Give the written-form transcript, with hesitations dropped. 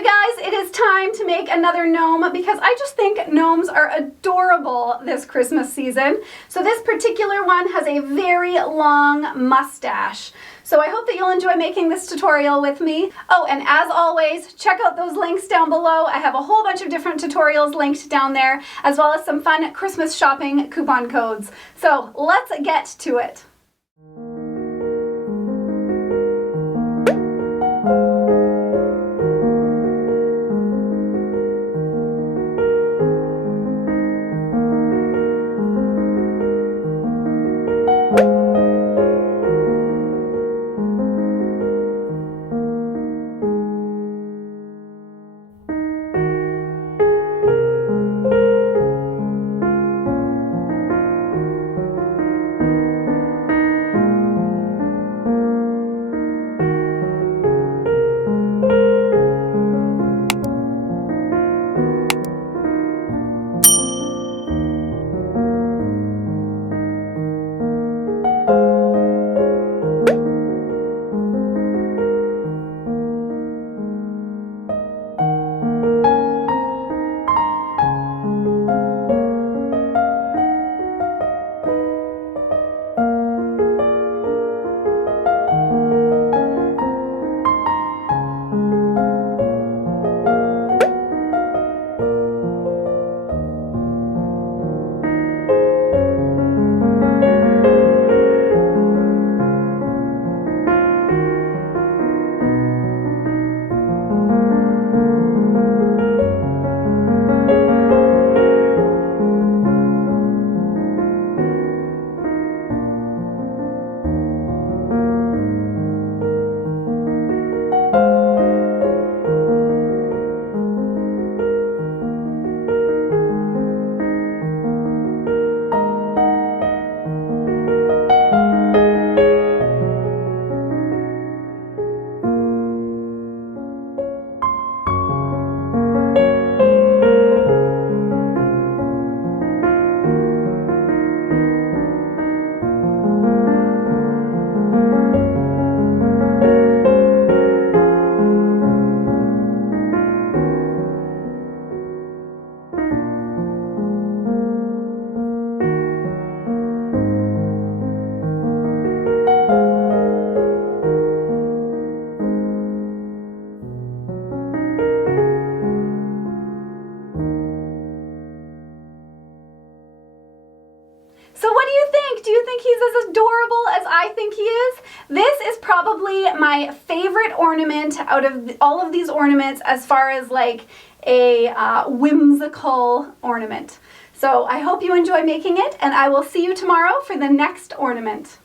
you guys, it is time to make another gnome because I just think gnomes are adorable this Christmas season. So this particular one has a very long mustache. So I hope that you'll enjoy making this tutorial with me. Oh, and as always, check out those links down below. I have a whole bunch of different tutorials linked down there, as well as some fun Christmas shopping coupon codes. So let's get to it. So what do you think? Do you think he's as adorable as I think he is? This is probably my favorite ornament out of all of these ornaments as far as like a whimsical ornament. So I hope you enjoy making it, and I will see you tomorrow for the next ornament.